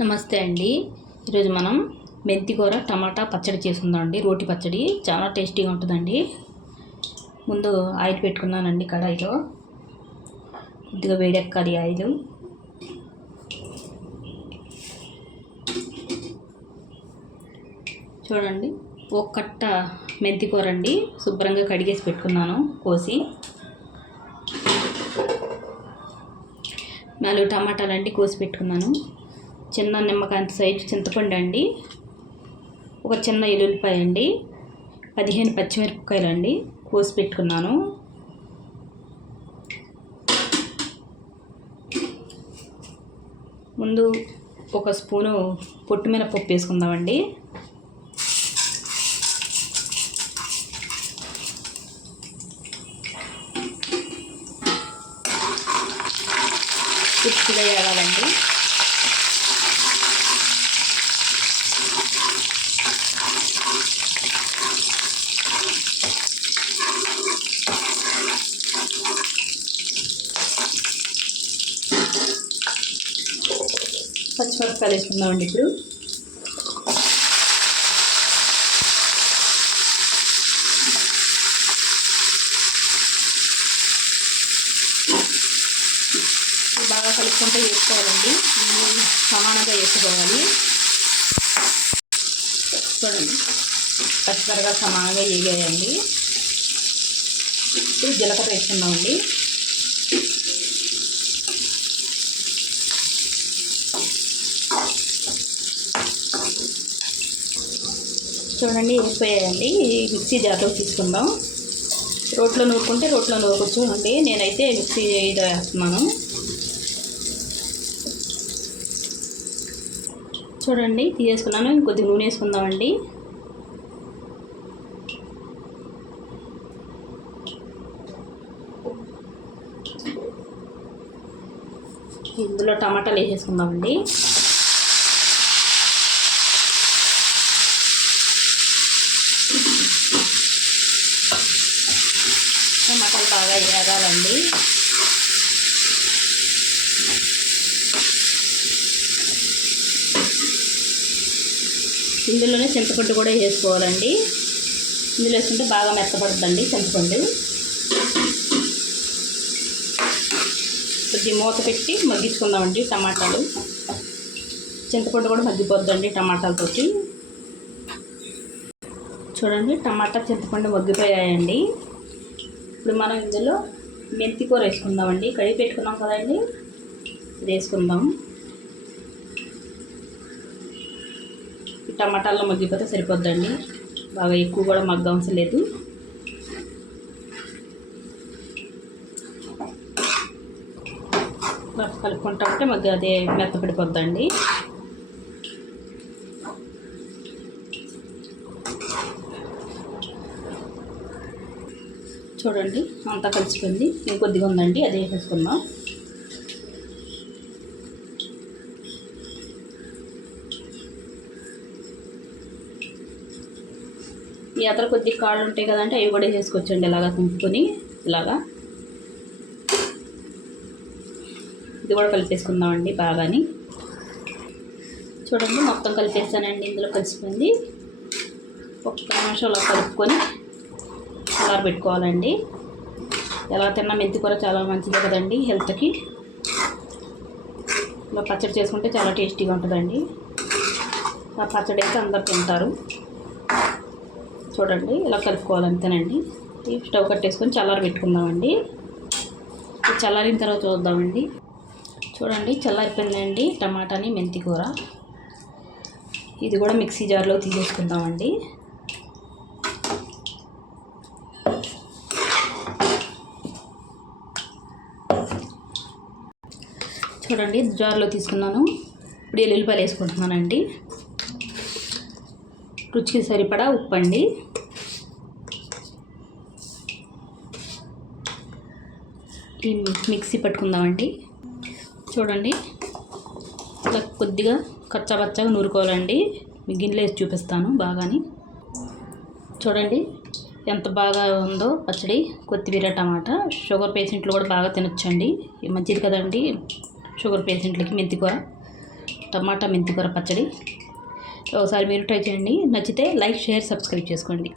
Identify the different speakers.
Speaker 1: నమస్తే అండి. ఈరోజు మనం మెంతికూర టమాటా పచ్చడి చేసుకుందాం అండి రోటి పచ్చడి చాలా టేస్టీగా ఉంటుందండి. ముందు ఆయిల్ పెట్టుకున్నానండి కడాయిలో. కొద్దిగా వేడెక్కాలి ఆయిల్. చూడండి ఒక కట్ట మెంతికూర అండి. శుభ్రంగా కడిగేసి పెట్టుకున్నాను కోసి. నాలుగు టమాటాలు అండి కోసి పెట్టుకున్నాను. చిన్న నిమ్మకాయ సైజ్ సైజు చింతపండు అండి. ఒక చిన్న ఎల్లుల్లిపాయ అండి. పదిహేను పచ్చిమిరపకాయలు అండి. కోసి పెట్టుకున్నాను. ముందు ఒక స్పూను పొట్టు మినపప్పు వేసుకుందామండి. పుచ్చిగా వేయాలండి పచ్చిమిరపకాయలు వేసుకుందామండి ఇప్పుడు. బాగా కలుపుకుంటే వేసుకోవాలండి. సమానంగా వేసుకోవాలి. చూడండి. పచ్చిమిరగా సమానంగా వేయాలండి ఇప్పుడు జీలకర్ర వేసుకుందామండి. చూడండి వేసిపోయాయండి మిక్సీ జార్లో తీసుకుందాం. రోట్లో నూరుకుంటే రోట్లో నూరుకోవచ్చు అండి. నేనైతే మిక్సీ వేస్తున్నాను చూడండి తీసేసుకున్నాను. ఇంకొద్ది నూనె వేసుకుందామండి. ఇందులో టమాటాలు వేసేసుకుందామండి. టమాటాలు బాగా ఏగాలండి ఇందులోనే చింతపండు కూడా వేసుకోవాలండి. ఇందులో వేసుకుంటే బాగా మెత్తపడుతుందండి చింతపండు. కొద్దిగా మూత పెట్టి మగ్గించుకుందామండి టమాటాలు. చింతపండు కూడా మగ్గిపోద్దండి టమాటాలతోటి. చూడండి టమాటా చింతపండు మగ్గిపోయాయండి. ఇప్పుడు మనం ఇందులో మెంతి కూర వేసుకుందామండి. కడిగి పెట్టుకున్నాం కదండి. ఇది వేసుకుందాం. టమాటాల్లో మగ్గిపోతే సరిపోద్దండి. బాగా ఎక్కువ కూడా మగ్గవసరం లేదు. కలుపుకుంటా ఉంటే మగ్గ అదే మెత్తపడిపోద్దండి. చూడండి అంతా కలిసిపోయింది. ఇంకొద్దిగా ఉందండి అదే వేసేసుకుందాం. ఈ అతల కొద్దిగా కాళ్ళు ఉంటాయి కదంటే అవి కూడా వేసుకోవచ్చండి ఇలాగా తుంపుకొని ఇలాగా. ఇది కూడా కలిపేసుకుందామండి బాగాని. చూడండి మొత్తం కలిపేస్తానండి ఇందులో కలిసిపోయింది. ఒక్క నిమిషం అలా కలుపుకొని అలా పెట్టుకోవాలండి. ఎలా తిన్నా మెంతి కూర చాలా మంచిది కదండి హెల్త్కి. ఇలా పచ్చడి చేసుకుంటే చాలా టేస్టీగా ఉంటుందండి. ఆ పచ్చడి అయితే అందరు తింటారు. చూడండి ఇలా కలుపుకోవాలి అంతేనండి స్టవ్ కట్టేసుకొని చల్లారి పెట్టుకుందామండి. చల్లారిన తర్వాత చూద్దామండి. చూడండి చల్లారిపోయిందండి టమాటాని మెంతి కూర. ఇది కూడా మిక్సీ జార్లో తీసేసుకుందామండి. చూడండి జార్లో తీసుకున్నాను. ఇప్పుడు ఎల్లుల్లిపాయలు వేసుకుంటున్నానండి రుచికి సరిపడా ఉప్పు అండి. ఈ మిక్సీ పట్టుకుందామండి చూడండి ఇలా కొద్దిగా కచ్చాపచ్చగా నూరుకోవాలండి. మీ గిన్నెలో వేసి చూపిస్తాను బాగాని. చూడండి ఎంత బాగా ఉందో పచ్చడి. కొత్తిమీర టమాటా. షుగర్ పేషెంట్లు కూడా బాగా తినొచ్చండి. మంచిది కదండి. షుగర్ పేషెంట్లకి మెంతికూర టమాటా మెంతికూర పచ్చడి. ఒకసారి మీరు ట్రై చేయండి. నచ్చితే లైక్ షేర్ సబ్స్క్రైబ్ చేసుకోండి.